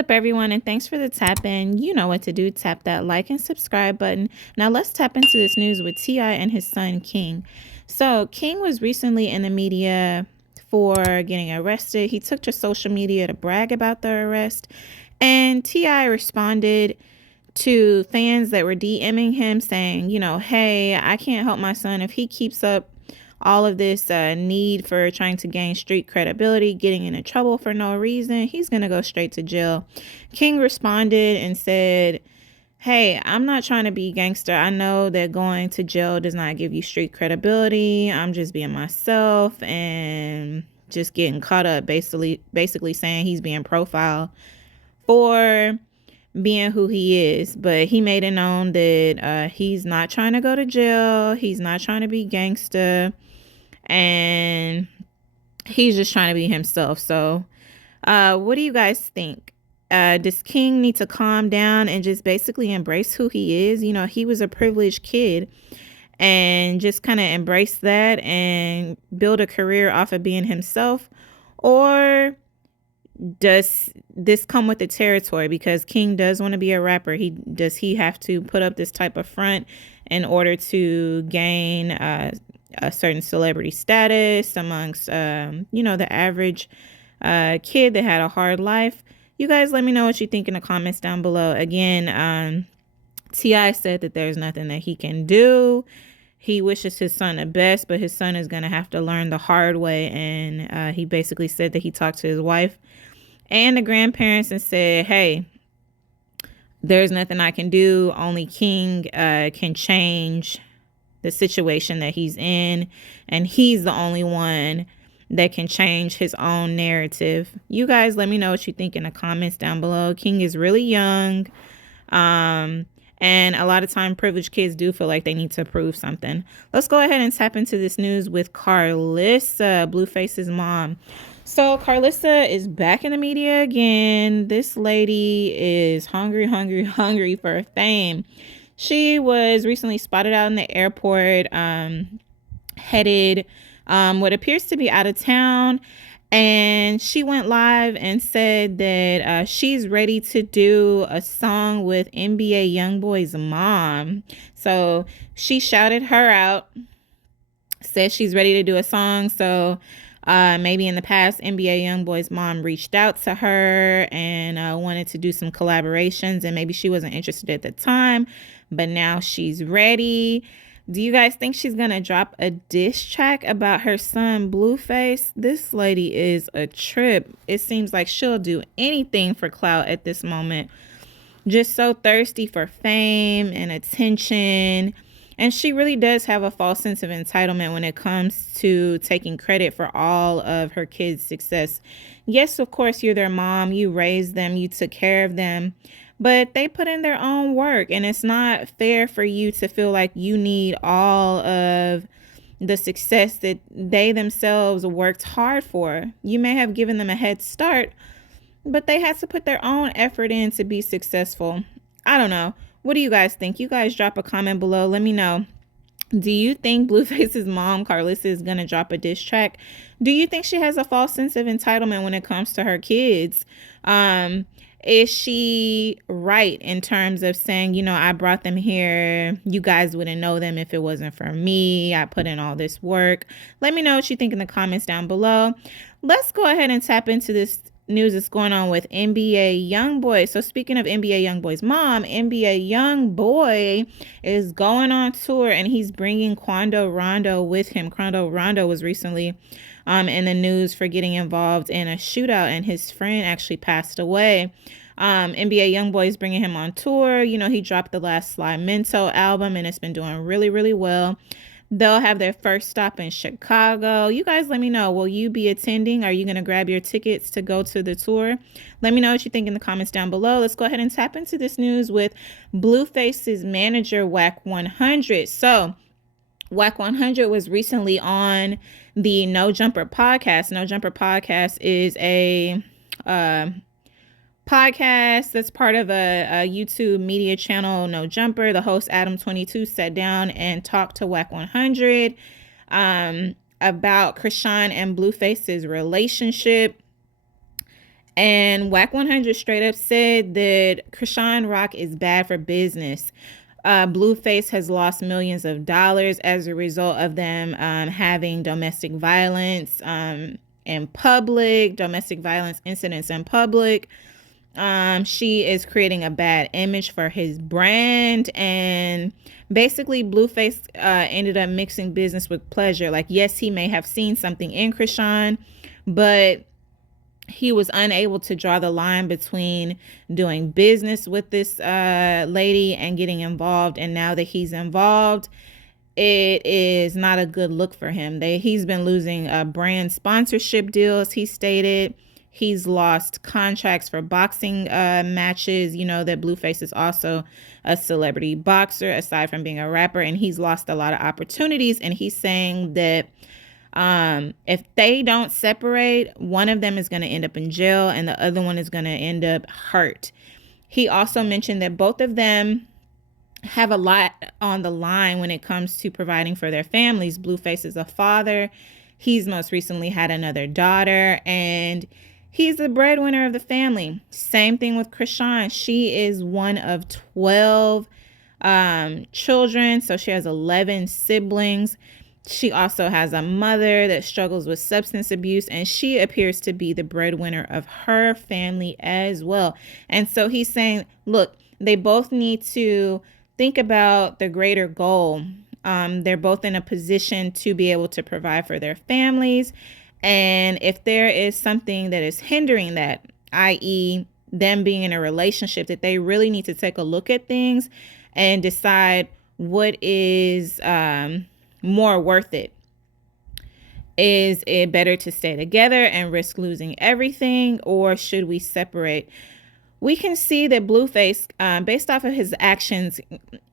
up, everyone? And thanks for the tap in. You know what to do. Tap that like and subscribe button. Now, let's tap into this news with T.I. and his son, King. So, King was recently in the media for getting arrested. He took to social media to brag about the arrest. And T.I. responded to fans that were DMing him saying, hey, I can't help my son if he keeps up all of this need for trying to gain street credibility, getting into trouble for no reason. He's going to go straight to jail. King responded and said, hey, I'm not trying to be gangster. I know that going to jail does not give you street credibility. I'm just being myself and just getting caught up, basically saying he's being profiled for being who he is. But he made it known that he's not trying to go to jail. He's not trying to be gangster. And he's just trying to be himself. So what do you guys think? Does King need to calm down and just basically embrace who he is? He was a privileged kid and just kind of embrace that and build a career off of being himself? Or does this come with the territory? Because King does want to be a rapper. Does he have to put up this type of front in order to gain a certain celebrity status amongst the average kid that had a hard life? You guys let me know what you think in the comments down below. Again, T.I. said that there's nothing that he can do. He wishes his son the best, but his son is going to have to learn the hard way. And he basically said that he talked to his wife and the grandparents and said, hey, there's nothing I can do. Only King can change the situation that he's in. And he's the only one that can change his own narrative. You guys let me know what you think in the comments down below. King is really young. And a lot of time privileged kids do feel like they need to prove something. Let's go ahead and tap into this news with Carlissa, Blueface's mom. So Carlissa is back in the media again. This lady is hungry for fame. She was recently spotted out in the airport, headed what appears to be out of town. And she went live and said that she's ready to do a song with NBA Youngboy's mom. So she shouted her out, said she's ready to do a song. So maybe in the past, NBA Youngboy's mom reached out to her and wanted to do some collaborations. And maybe she wasn't interested at the time, but now she's ready. Do you guys think she's going to drop a diss track about her son, Blueface? This lady is a trip. It seems like she'll do anything for clout at this moment. Just so thirsty for fame and attention. And she really does have a false sense of entitlement when it comes to taking credit for all of her kids' success. Yes, of course, you're their mom. You raised them. You took care of them. But they put in their own work, and it's not fair for you to feel like you need all of the success that they themselves worked hard for. You may have given them a head start, but they had to put their own effort in to be successful. I don't know. What do you guys think? You guys drop a comment below. Let me know. Do you think Blueface's mom, Carlissa, is going to drop a diss track? Do you think she has a false sense of entitlement when it comes to her kids? Is she right in terms of saying, I brought them here. You guys wouldn't know them if it wasn't for me. I put in all this work. Let me know what you think in the comments down below. Let's go ahead and tap into this news that's going on with NBA Youngboy. So speaking of NBA Youngboy's mom, NBA Youngboy is going on tour and he's bringing Quando Rondo with him. Quando Rondo was recently in the news for getting involved in a shootout, and his friend actually passed away. NBA Youngboy is bringing him on tour. He dropped the last Sly Minto album and it's been doing really, really well. They'll have their first stop in Chicago. You guys let me know. Will you be attending? Are you going to grab your tickets to go to the tour? Let me know what you think in the comments down below. Let's go ahead and tap into this news with Blueface's manager, Whack 100. So Whack 100 was recently on the No Jumper podcast. No Jumper podcast is a podcast that's part of a YouTube media channel, No Jumper. The host, Adam22, sat down and talked to Whack 100 about Krishan and Blueface's relationship. And Whack 100 straight up said that Krishan Rock is bad for business. Blueface has lost millions of dollars as a result of them having domestic violence in public, domestic violence incidents in public. She is creating a bad image for his brand, and basically Blueface ended up mixing business with pleasure. Like, yes, he may have seen something in Krishan, but he was unable to draw the line between doing business with this lady and getting involved. And now that he's involved, it is not a good look for him. He's been losing brand sponsorship deals. He stated he's lost contracts for boxing matches. You know that Blueface is also a celebrity boxer aside from being a rapper, and he's lost a lot of opportunities. And he's saying that if they don't separate, one of them is going to end up in jail and the other one is going to end up hurt. He also mentioned that both of them have a lot on the line when it comes to providing for their families. Blueface is a father. He's most recently had another daughter, and he's the breadwinner of the family. Same thing with Krishan. She is one of 12 children, so she has 11 siblings. She also has a mother that struggles with substance abuse, and she appears to be the breadwinner of her family as well. And so he's saying, look, they both need to think about the greater goal. They're both in a position to be able to provide for their families. And if there is something that is hindering that, i.e., them being in a relationship, that they really need to take a look at things and decide what is more worth it. Is it better to stay together and risk losing everything, or should we separate? We can see that Blueface, based off of his actions,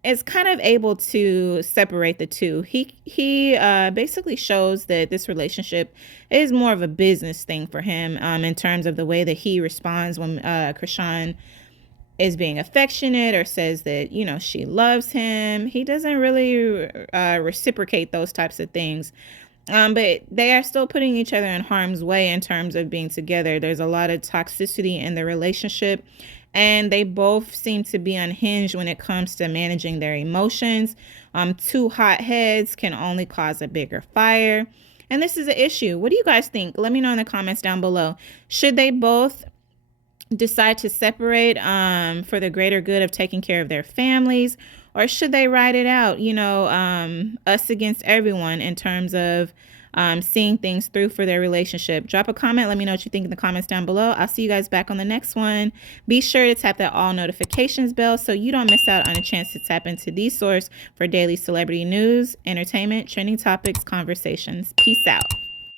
is kind of able to separate the two. He basically shows that this relationship is more of a business thing for him in terms of the way that he responds when Krishan is being affectionate or says that, you know, she loves him. He doesn't really reciprocate those types of things. But they are still putting each other in harm's way in terms of being together. There's a lot of toxicity in the relationship, and they both seem to be unhinged when it comes to managing their emotions. Two hot heads can only cause a bigger fire. And this is an issue. What do you guys think? Let me know in the comments down below. Should they both decide to separate for the greater good of taking care of their families, or should they ride it out, you know, us against everyone in terms of seeing things through for their relationship? Drop a comment. Let me know what you think in the comments down below. I'll see you guys back on the next one. Be sure to tap that all notifications bell so you don't miss out on a chance to tap into the source for daily celebrity news, entertainment, trending topics, conversations. Peace out.